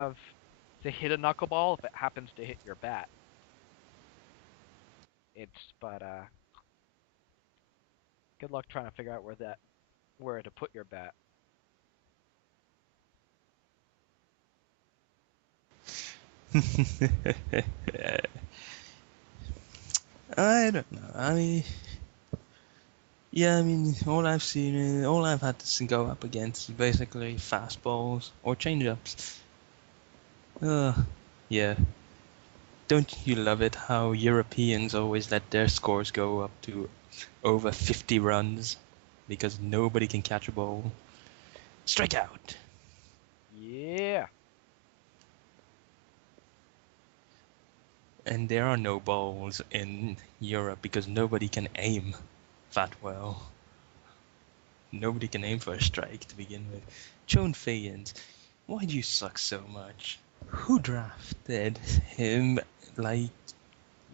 have to hit a knuckleball if it happens to hit your bat. But good luck trying to figure out where to put your bat. I don't know. I mean, yeah, I mean, all I've had to go up against is basically fastballs or changeups. Yeah. Don't you love it how Europeans always let their scores go up to over 50 runs because nobody can catch a ball? Strike out! Yeah. And there are no balls in Europe because nobody can aim that well. Nobody can aim for a strike to begin with. Joan Fayens, why do you suck so much? Who drafted him? Like,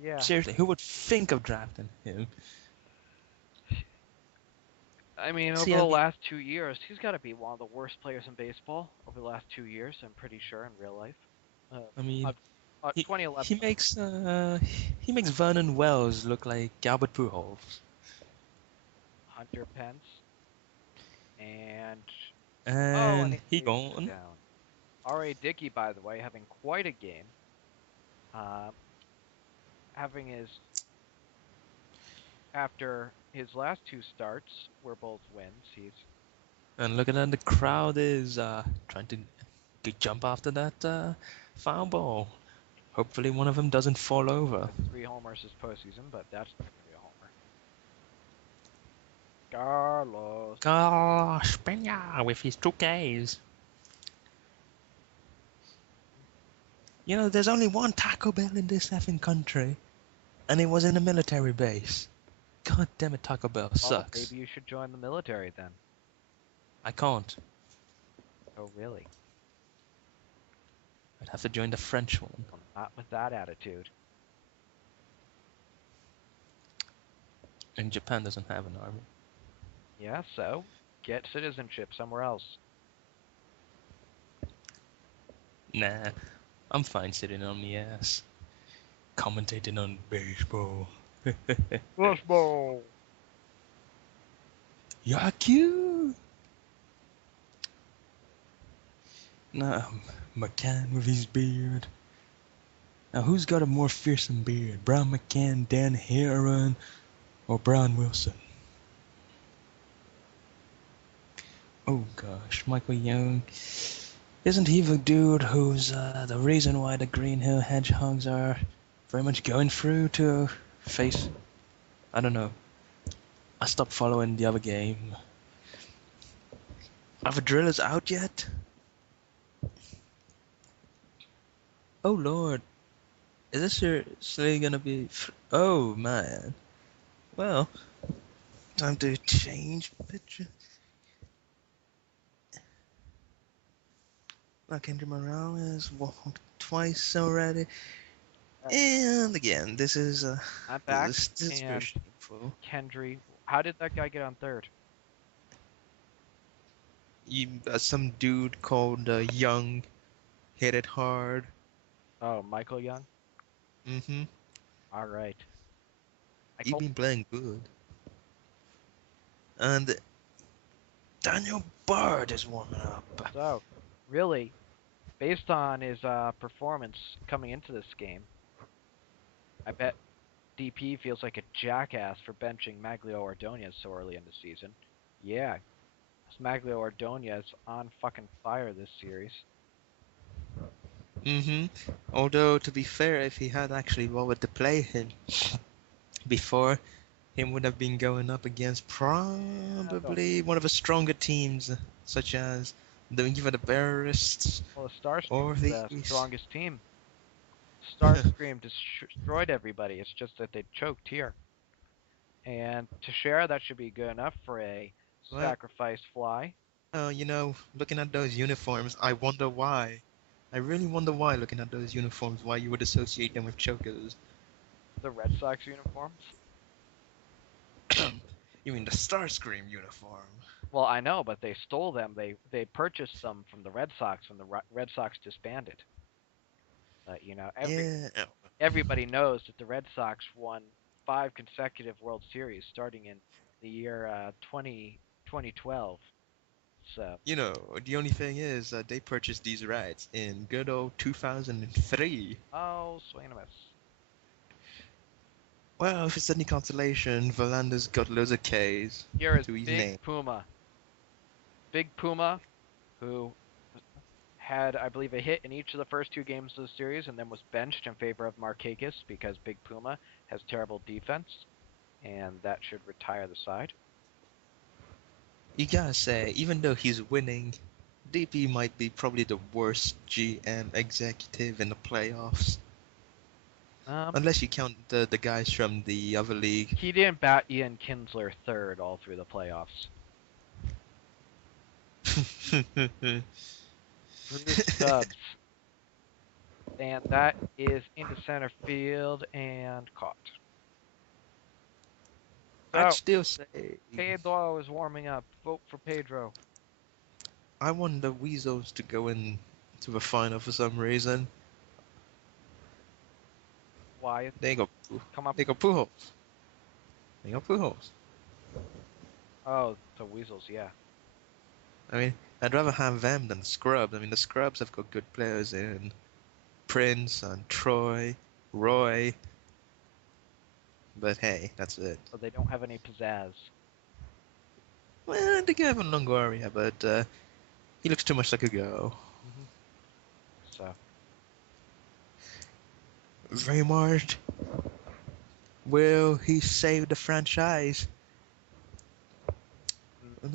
Yeah. seriously, who would think of drafting him? I mean, See, over I the mean, last 2 years, he's got to be one of the worst players in baseball over the last 2 years. I'm pretty sure in real life. Uh, I mean, uh, he 2011, he makes he makes Vernon Wells look like Albert Pujols, Hunter Pence, and and and he he goes gone. down. R.A. Dickey, by the way, having quite a game. Uh, having his After his last two starts were both wins. He's And look at that, the crowd is trying to jump after that foul ball. Hopefully, one of them doesn't fall over. with 3 homers this postseason, but that's not going to be a homer. Carlos. Gosh, Pena with his 2Ks. You know, there's only one Taco Bell in this effing country, and it was in a military base. God damn it, Taco Bell Well, sucks. maybe you should join the military then. I can't. Oh, really? I'd have to join the French one. Well, not with that attitude. And Japan doesn't have an army. Yeah, so get citizenship somewhere else. Nah, I'm fine sitting on the ass, commentating on baseball. Baseball. Yaku! Nah, McCann with his beard. Now, who's got a more fearsome beard? Brown McCann, Dan Heron, or Brown Wilson? Oh gosh, Michael Young. Isn't he the dude who's the reason why the Green Hill Hedgehogs are very much going through to face? I don't know. I stopped following the other game. Are the drillers out yet? Oh lord, is this seriously gonna be? Oh man. Well, time to change picture. Kendra Morales walked twice already, Uh, and again, this is I'm back, this is very and shameful. Kendry. How did that guy get on third? Some dude called Young hit it hard. Oh, Michael Young. Mm-hmm. All right. I He called. been playing good, and Daniel Bard is warming up. So, really, based on his performance coming into this game, I bet DP feels like a jackass for benching Maglio Ordonez so early in the season. Yeah, Maglio Ordonez on fucking fire this series. Mm-hmm. Although to be fair, if he had actually bothered to play him before, he would have been going up against Yeah, probably one of the stronger teams, such as either the Bearists well, the Starscream or is the. the strongest team. Starscream destroyed everybody. It's just that they choked here. And to share, that should be good enough for a Well, sacrifice fly. looking at those uniforms, I wonder why. I really wonder why, looking at those uniforms, why you would associate them with chokers. The Red Sox uniforms. You mean the Starscream uniform? Well, I know, but they stole them. They purchased them from the Red Sox when the Red Sox disbanded. You know, Yeah. everybody knows that the Red Sox won 5 consecutive World Series starting in the year 2012. So, You know, the only thing is that they purchased these rights in good old 2003. oh, swing and a miss. Well, if it's any consolation, Verlander's got loads of K's Here is to his Big name. Puma. Big Puma, who had, I believe, a hit in each of the first 2 games of the series and then was benched in favor of Markakis because Big Puma has terrible defense, and that should retire the side. You gotta say, even though he's winning, DP might be probably the worst GM executive in the playoffs. Um, Unless you count the guys from the other league. he didn't bat Ian Kinsler third all through the playoffs. Bruce Stubbs. And that is into center field and caught. I'd So, still say Pedro is warming up. Vote for Pedro. I want the Weasels to go in to the final for some reason. Why? They go, Come up. they go Pujols. They go Pujols. Oh, the Weasels, yeah. I mean, I'd rather have them than Scrubs. I mean, the Scrubs have got good players in Prince and Troy, Roy. But hey, that's it. But they don't have any pizzazz. Well, they can have a Longoria, but he looks too much like a girl. Hmm. So, Raymart, will he save the franchise? mm,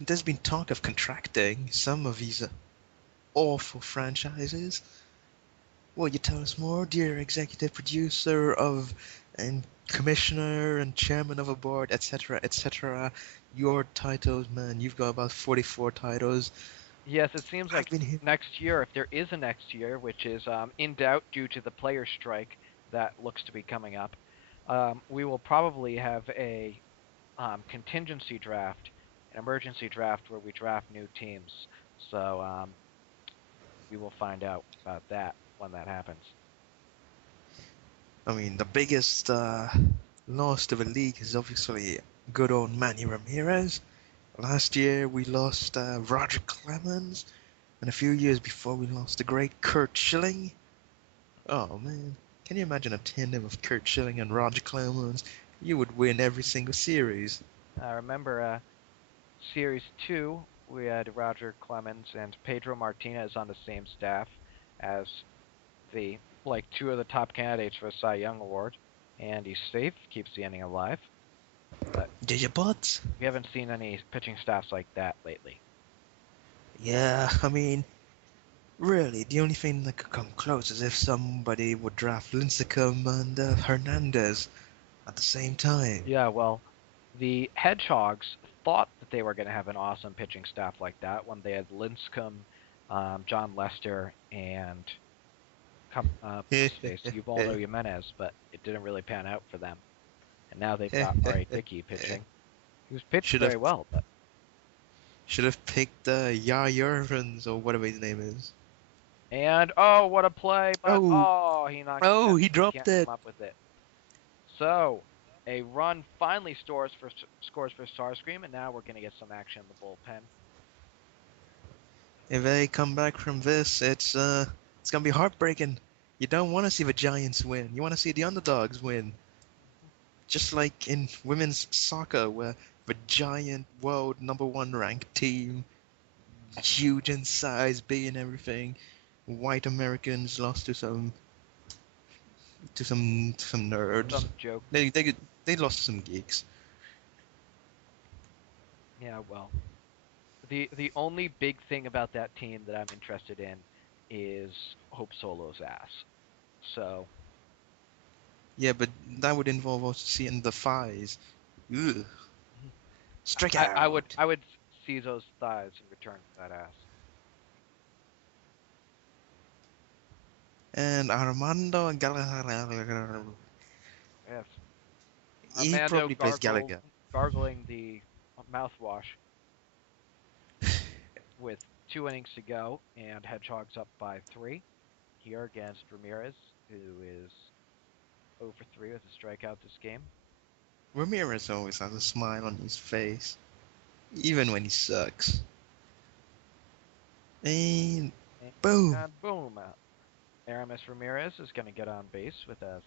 And there's been talk of contracting some of these awful franchises. Will you tell us more, dear executive producer of and commissioner and chairman of a board, etc., etc.? Your titles, man, you've got about 44 titles. yes, it seems I've like been here. next year, if there is a next year, which is in doubt due to the player strike that looks to be coming up, we will probably have a contingency draft, an emergency draft where we draft new teams. So we will find out about that when that happens. I mean, the biggest loss to the league is obviously good old Manny Ramirez. Last year we lost Roger Clemens, and a few years before we lost the great Kurt Schilling. Oh man, can you imagine a tandem of Kurt Schilling and Roger Clemens? You would win every single series. I remember Series 2, we had Roger Clemens and Pedro Martinez on the same staff as the like 2 of the top candidates for the Cy Young Award, and he's safe, keeps the inning alive. But Did you but? we haven't seen any pitching staffs like that lately. Yeah, I mean, really, the only thing that could come close is if somebody would draft Lincecum and Hernandez at the same time. Yeah, well, the Hedgehogs thought that they were going to have an awesome pitching staff like that when they had Lincecum, John Lester, and what's his face, Ubaldo Jimenez, but it didn't really pan out for them. And now they've got R.A. Dickey pitching, who's pitched should very have well, but should have picked Ya Jurgens or whatever his name is. and oh, what a play! But Oh, oh, he knocks it oh, down. he He dropped can't it. come up with it. So a run finally scores for Starscream, and now we're gonna get some action in the bullpen. If they come back from this, it's gonna be heartbreaking. You don't want to see the Giants win. You want to see the underdogs win. Just like in women's soccer, where the giant world number 1 ranked team, huge in size, big in everything, white Americans lost to some nerds. Some joke. They lost to some geeks. Yeah, well, the only big thing about that team that I'm interested in is Hope Solo's ass. So Yeah, but that would involve also seeing the thighs. Ugh. Strike out. I would seize those thighs in return for that ass. And Armando Gallagher. Yes, He Armando probably plays Gallagher. gargling the mouthwash. with 2 innings to go, and Hedgehog's up by 3 here against Ramirez, who is 0 for 3 with a strikeout this game. Ramirez always has a smile on his face, even when he sucks. And boom! And boom! Aramis Ramirez is going to get on base with a